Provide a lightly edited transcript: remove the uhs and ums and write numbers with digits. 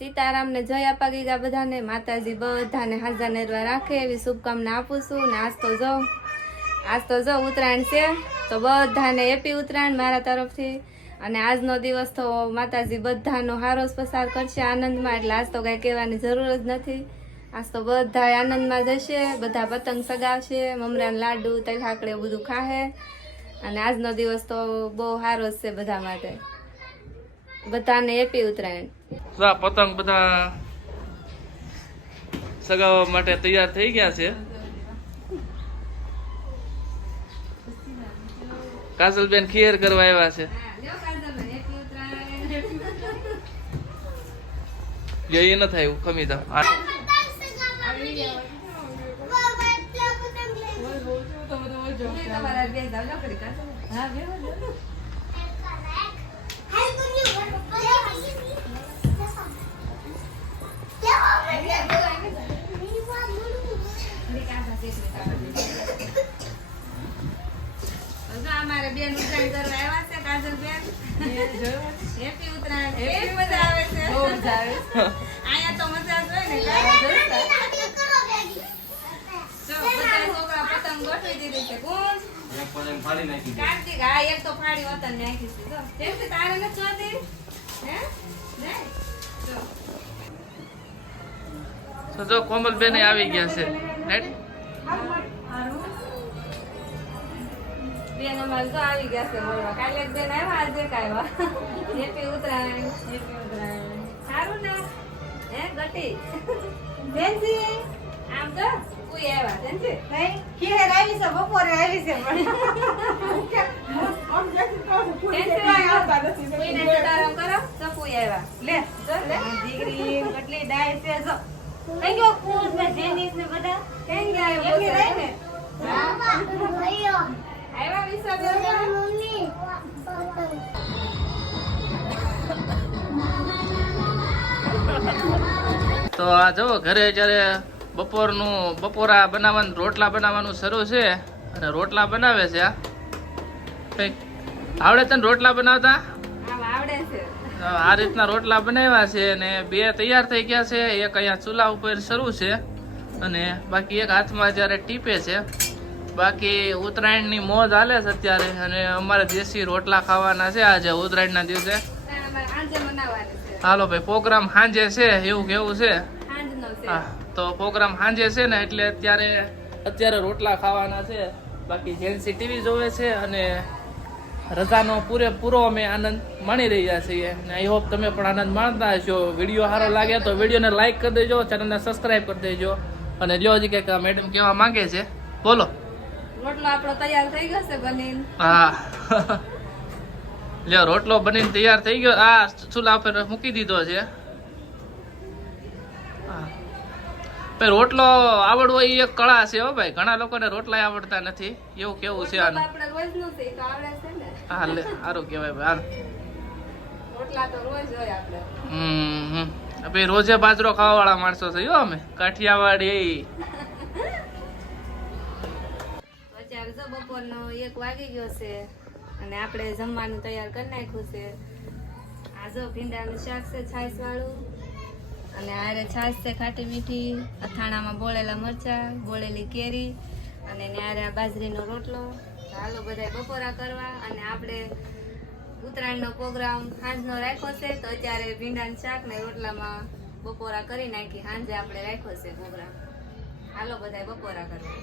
સીતારામ ને જય આપા ગીગા બધાને, માતાજી બધાને હાજર નિર્વા રાખે એવી શુભકામના આપું છું. ને આજ તો જો ઉત્તરાયણ છે, તો બધાને હેપી ઉત્તરાયણ મારા તરફથી. અને આજનો દિવસ તો માતાજી બધાનો હારો જ પસાર કરશે આનંદમાં, એટલે આજ તો કઈ કહેવાની જરૂર જ નથી. આજ તો બધા આનંદમાં જશે, બધા પતંગ સગાવશે, મમરાન લાડુ તલ હાકડે બધું ખાહે. અને આજનો દિવસ તો બહુ સારો જ છે બધા માટે. બધાને હેપી ઉત્તરાયણ. પતંગ બધા સગાવવા માટે તૈયાર થઈ ગયા છે. કાજલબેન ખીર કરવા આવ્યા છે. એ ન થાય ખમી જાવ. અમારે બેન ઉત્તરાયણ કરવા આવ્યા છે. કાજલ બેન હેપી ઉત્તરાયણ. કેવી મજા આવે છે? બહુ મજા આવે છે. અહીંયા તો મજા જ હોય ને. બધા છોકરા પતંગ ગોઠવી દીધી છે. કોણ? કાર્તિક. હા, એક તો ફાડી વતન નાખી છે. જો કેમ છે તારે ન ચોધી? હે નહીં જો કોમલબેન આવી ગયા છે. બેન અમારે તો આવી ગયા છે બોલવા. કાલે એક બેન આવ્યા, આજે આવ્યા. હેપી ઉત્તરાયણ. હેપી ઉત્તરાયણ. સારું ને હે ગટી બેનજી? આમ તો કોઈ આવ્યા બેનજી નહીં. ખીર આવી છે, બપોરે આવી છે. સીતારામ કરો તો કોઈ આવ્યા. લે દીકરી કેટલી ડાય છે. જો કઈ ગયો ખુશ ને જેનીસ ને બધા કઈ ગયા એમની રહી ને. આવ્યા વિશ્વા મમ્મી. તો આ જો ઘરે જયારે બપોરા બનાવવાનું રોટલા બનાવવાનું શરૂ છે. અને રોટલા બનાવે છે. આ કઈક આવડે તને રોટલા બનાવતા? આવડે છે. આ રીતના રોટલા બનાવ્યા છે. અને બે તૈયાર થઈ ગયા છે. એક અહીંયા ચૂલા ઉપર શરૂ છે, અને બાકી એક હાથમાં જયારે ટીપે છે. બાકી ઉત્તરાયણની મોજ હાલે છે અત્યારે. અને અમારે દેશી રોટલા ખાવાના છે આજે ઉત્તરાયણના દિવસે. હાલો ભાઈ, પ્રોગ્રામ સાંજે છે એવું કેવું છે. હા, તો પ્રોગ્રામ સાંજે છે ને, એટલે અત્યારે રોટલા ખાવાના છે. બાકી જેન્સી ટીવી જોવે છે, અને રજાનો પૂરેપૂરો અમે આનંદ માણી રહ્યા છીએ. અને આઈ હોપ તમે પણ આનંદ માણતા હશો. વિડીયો સારો લાગે તો વિડીયોને લાઈક કરી દેજો, ચેનલને સબસ્ક્રાઈબ કરી દેજો. અને લ્યો હજી કંઈક મેડમ કહેવા માંગે છે, બોલો. રોટલો આપણો તૈયાર થઈ ગયો છે બનીને. હા લ્યો, રોટલો બનીને તૈયાર થઈ ગયો. આ ચૂલા ઉપર મૂકી દીધો છે. રોટલો આવડવો એ એક કળા છે હો ભાઈ. ઘણા લોકોને રોટલા આવડતા નથી, એવું કેવું છે આનું. હા લે, સારું કેવાય ભાઈ. ભાઈ રોજે બાજરો ખાવા વાળા માણસો છે અમે કાઠિયાવાડી. અત્યારે જો બપોરનો 1 વાગી ગયો છે, અને આપણે જમવાનું તૈયાર કરી નાખ્યું છે. આ જો ભીંડાનું શાક છે છાશ વાળું, અને આરે છાશ છે ખાટી મીઠી, અથાણામાં બોળેલા મરચા, બોળેલી કેરી, અને આરે આ બાજરીનો રોટલો. હાલો બધા બપોરા કરવા. અને આપણે ઉત્તરાયણનો પ્રોગ્રામ સાંજનો રાખ્યો છે, તો અત્યારે ભીંડાનું શાક ને રોટલામાં બપોરા કરી નાખી. સાંજે આપણે રાખ્યો છે પ્રોગ્રામ. હાલો બધા બપોરા કરવા.